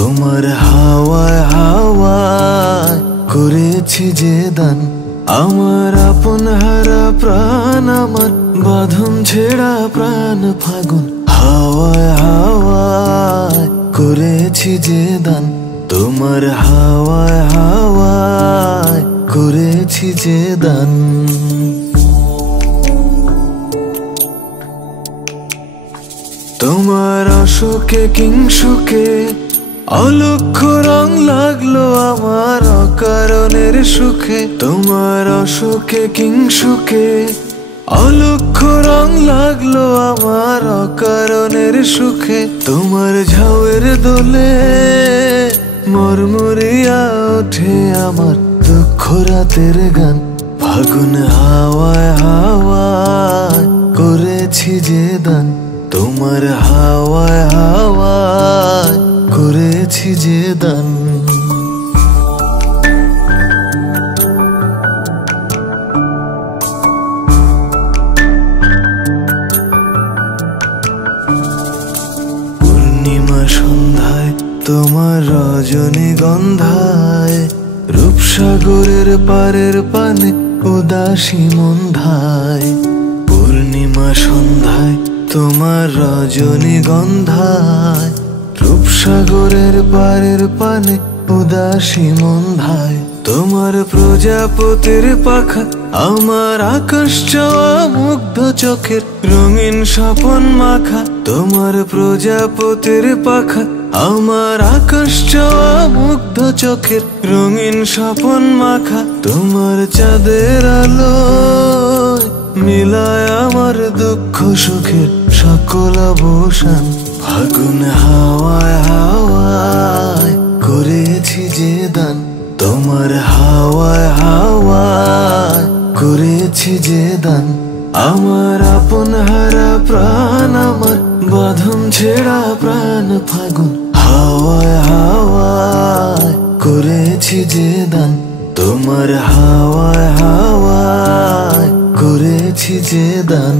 তোমার হাওয়ায় হাওয়ায় করেছি যে দান, আমার আপন হারা প্রাণ, আমার বাঁধন ছেড়া প্রাণ ফাগুন। হাওয়ায় হাওয়ায় করেছি যে দান, তোমার হাওয়ায় হাওয়ায় করেছি যে দান। তোমার অশোকে কিংসুকে অলক্ষ্য রং লাগলো আমার অকারণের সুখে। তোমার অশোকে কিংসুকে অলক্ষ্য রং লাগলো আমার অকারণের সুখে। তোমার ঝাউয়ের দোলে মরমরিয়া ওঠে আমার দুঃখ রাতের গান। ফাগুন হাওয়ায় হাওয়ায় করেছি যে দান, তোমার হাওয়ায় হাওয়ায় করেছি যে দান। পূর্ণিমা সন্ধ্যায় তোমার রজনীগন্ধায়, রূপসাগরের পারের পানে উদাসী মন্ধায়। পূর্ণিমা সন্ধ্যায় তোমার রজনীগন্ধায়, রূপসাগরের পারের পানে উদাসী মন্ধায়। তোমার প্রজাপতির পাখা আমার আকাশ চাওয়া মুগ্ধ চোখের রঙিন স্বপন মাখা। তোমার প্রজাপতির পাখা আমার আকাশ চাওয়া মুগ্ধ চোখের রঙিন স্বপন মাখা। তোমার চাঁদের আলো মিলায় আমার দুঃখ সুখের সকল অবসান। ফাগুন হাওয়ায় হাওয়ায় করেছি যে দান, তোমার হাওয়ায় হাওয়ায় করেছি যে দান। আমার আপন হারা প্রাণ, আমার বাঁধন ছেড়া প্রাণ ফাগুন। হাওয়ায় হাওয়ায় করেছি যে দান, তোমার হাওয়ায় হাওয়ায় করেছি যে দান।